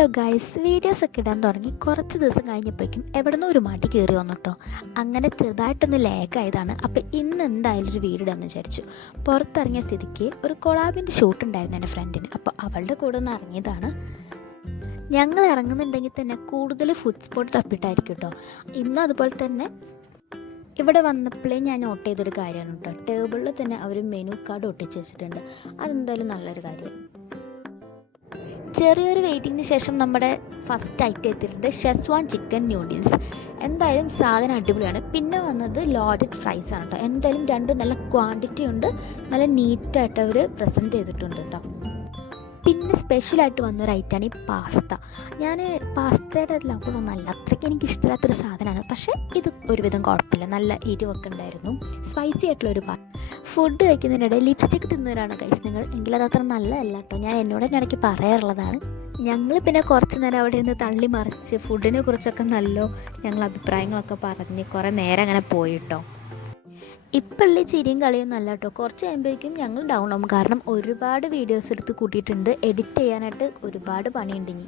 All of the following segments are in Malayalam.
ഹലോ ഗൈസ്, വീഡിയോസൊക്കെ ഇടാൻ തുടങ്ങി കുറച്ച് ദിവസം കഴിഞ്ഞപ്പോഴേക്കും എവിടുന്ന് ഒരു മടി കയറി വന്നു കേട്ടോ. അങ്ങനെ ചെറുതായിട്ടൊന്ന് ലാഗായതാണ്. അപ്പോൾ ഇന്ന് എന്തായാലും ഒരു വീഡിയോ ഇടാമെന്ന് വിചാരിച്ചു. പുറത്തിറങ്ങിയ സ്ഥിതിക്ക് ഒരു കൊളാബിൻ്റെ ഷൂട്ട് ഉണ്ടായിരുന്നു എൻ്റെ ഫ്രണ്ടിന്. അപ്പോൾ അവളുടെ കൂടെ ഒന്ന് ഇറങ്ങിയതാണ്. ഞങ്ങൾ ഇറങ്ങുന്നുണ്ടെങ്കിൽ തന്നെ കൂടുതൽ ഫുഡ് സ്പോട്ട് തപ്പിട്ടായിരിക്കും കേട്ടോ. ഇന്നും അതുപോലെ തന്നെ ഇവിടെ വന്നപ്പോഴേ ഞാൻ നോട്ട് ചെയ്തൊരു കാര്യമാണ് കേട്ടോ. ടേബിളിൽ തന്നെ അവർ മെനു കാർഡ് ഒട്ടിച്ച് വെച്ചിട്ടുണ്ട്. അതെന്തായാലും നല്ലൊരു കാര്യം. ചെറിയൊരു വെയിറ്റിങ്ങിന് ശേഷം നമ്മുടെ ഫസ്റ്റ് ഐറ്റം എത്തിയിട്ടുണ്ട് ഷെസ്വാൻ ചിക്കൻ ന്യൂഡിൽസ്. എന്തായാലും സാധനം അടിപൊളിയാണ്. പിന്നെ വന്നത് ലോഡഡ് ഫ്രൈസ് ആണ് കേട്ടോ. എന്തായാലും രണ്ടും നല്ല ക്വാണ്ടിറ്റി ഉണ്ട്, നല്ല നീറ്റായിട്ട് അവർ പ്രസൻറ്റ് ചെയ്തിട്ടുണ്ട് കേട്ടോ. പിന്നെ സ്പെഷ്യലായിട്ട് വന്നൊരു ഐറ്റമാണ് ഈ പാസ്ത. ഞാൻ പാസ്തയുടെ ലവണമൊന്നുമല്ല, അത്രയ്ക്ക് എനിക്ക് ഇഷ്ടമില്ലാത്തൊരു സാധനമാണ്. പക്ഷേ ഇത് ഒരുവിധം കുഴപ്പമില്ല, നല്ല എരിവൊക്കെ ഉണ്ടായിരുന്നു. സ്പൈസി ആയിട്ടുള്ളൊരു ഫുഡ് കഴിക്കുന്നതിനിടയിൽ ലിപ്സ്റ്റിക് തിന്നവരാണ് ഗൈസ് നിങ്ങൾ, എങ്കിലത് അത്ര നല്ലതല്ല കേട്ടോ. ഞാൻ എന്നോട് തന്നെ ഇടയ്ക്ക് പറയാറുള്ളതാണ്. ഞങ്ങൾ പിന്നെ കുറച്ച് നേരം അവിടെ നിന്ന് തള്ളി മറിച്ച് ഫുഡിനെ കുറിച്ചൊക്കെ ഞങ്ങൾ അഭിപ്രായങ്ങളൊക്കെ പറഞ്ഞ് കുറേ നേരം അങ്ങനെ പോയിട്ടോ. ഇപ്പോഴുള്ള ചിരിയും കളിയൊന്നും അല്ല കേട്ടോ. കുറച്ച് കഴിയുമ്പോഴേക്കും ഞങ്ങൾ ഡൗൺ ആവും. കാരണം ഒരുപാട് വീഡിയോസ് എടുത്ത് കൂട്ടിയിട്ടുണ്ട്, എഡിറ്റ് ചെയ്യാനായിട്ട് ഒരുപാട് പണിയുണ്ട്. ഇനി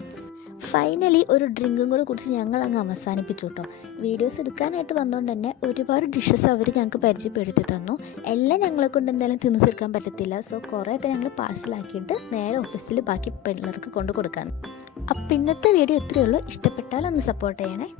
ഫൈനലി ഒരു ഡ്രിങ്കും കൂടെ കുടിച്ച് ഞങ്ങൾ അങ്ങ് അവസാനിപ്പിച്ചു കേട്ടോ. വീഡിയോസ് എടുക്കാനായിട്ട് വന്നുകൊണ്ട് തന്നെ ഒരുപാട് ഡിഷസ് അവർ ഞങ്ങൾക്ക് പരിചയപ്പെടുത്തി തന്നു. എല്ലാം ഞങ്ങളെ കൊണ്ട് എന്തായാലും തിന്നു തീർക്കാൻ പറ്റത്തില്ല. സോ കുറേയൊക്കെ ഞങ്ങൾ പാഴ്സലാക്കിയിട്ട് നേരെ ഓഫീസിൽ ബാക്കി പിള്ളേർക്ക് കൊണ്ട് കൊടുക്കാൻ. അപ്പം ഇന്നത്തെ വീഡിയോ ഇത്രയേ ഉള്ളൂ. ഇഷ്ടപ്പെട്ടാൽ ഒന്ന് സപ്പോർട്ട് ചെയ്യണേ.